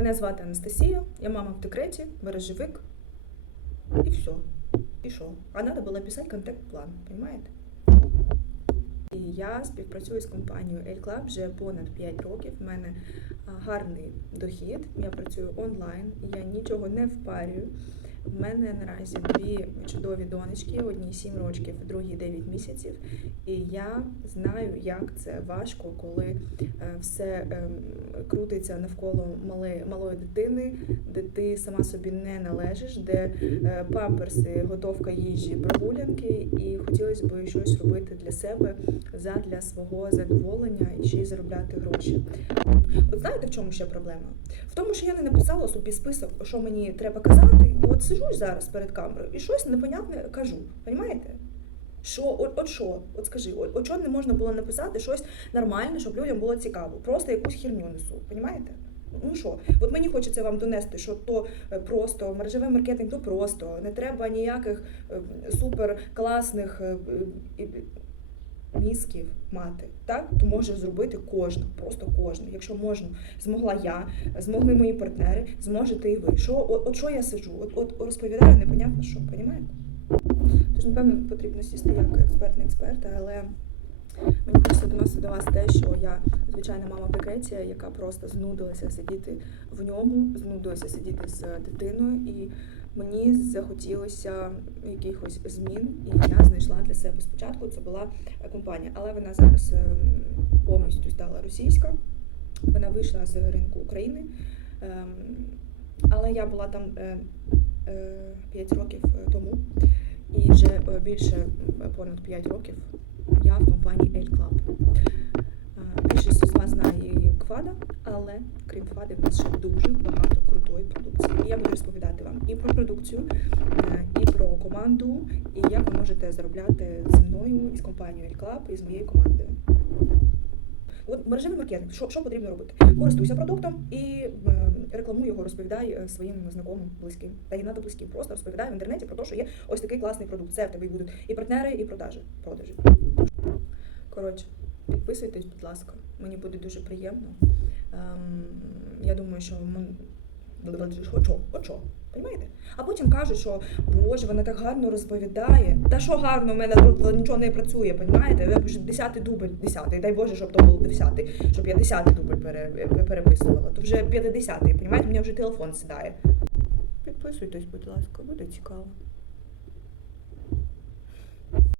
Мене звати Анастасія, я мама в декреті, бережевик. І все. І що? А треба було писати контент-план, розумієте? І я співпрацюю з компанією L Club вже понад 5 років. У мене гарний дохід. Я працюю онлайн, я нічого не впарюю. У мене наразі дві чудові донечки, одній 7 років, другій 9 місяців. І я знаю, як це важко, коли е, все ем, крутиться навколо мали, малої дитини, де ти сама собі не належиш, де е, памперси, готовка їжі, прогулянки, і хотілося б щось робити для себе задля свого задоволення і ще й заробляти гроші. От знаєте, в чому ще проблема? В тому, що я не написала собі список, що мені треба казати, от сижу зараз перед камерою і щось непонятне кажу. Понімаєте? Що, от, от що? От скажи, от, от що не можна було написати щось нормальне, щоб людям було цікаво. Просто якусь херню несу. Понімаєте? Ну що, от мені хочеться вам донести, що то е, просто мережевий маркетинг, то просто не треба ніяких е, супер класних е, мізків мати. Так, то може зробити кожна, просто кожна. Якщо можна, змогла я, змогли мої партнери, зможете і ви. Що, от, от що я сиджу? От, от розповідаю непонятно що, понімаєте? Тож, напевно, потрібно сісти як експертний експерт, але мені хочеться доносити до вас те, що я звичайна мама в яка просто знудилася сидіти в ньому, знудилася сидіти з дитиною, і мені захотілося якихось змін, і я знайшла для себе спочатку. Це була компанія, але вона зараз ем, повністю стала російська. Вона вийшла з ринку України. Ем, Але я була там 5 років е, тому, і вже е, більше е, понад 5 років крім Квади, в нас ще дуже багато крутої продукції. І я буду розповідати вам і про продукцію, е, і про команду, і як ви можете заробляти зі мною із компанією Club і з моєю командою. От мережевий маркетинг, що, що потрібно робити? Користуйся продуктом і е, рекламуй його, розповідай е, своїм знайомим, близьким. Та й надо близьким. Просто розповідай в інтернеті про те, що є ось такий класний продукт. Це в тебе будуть і партнери, і продажі. продажі. Коротше, підписуйтесь, будь ласка. Мені буде дуже приємно. Ем, я думаю, що що? От? А потім кажуть, що Боже, вона так гарно розповідає. Та що гарно, в мене нічого не працює, вже десятий дубль, десятий. Дай Боже, щоб то був десятий, щоб я десятий дубль пере, переписувала. То вже п'ятидесятий, понімаєте, мені вже телефон сідає. Підписуйтесь, будь ласка, буде цікаво.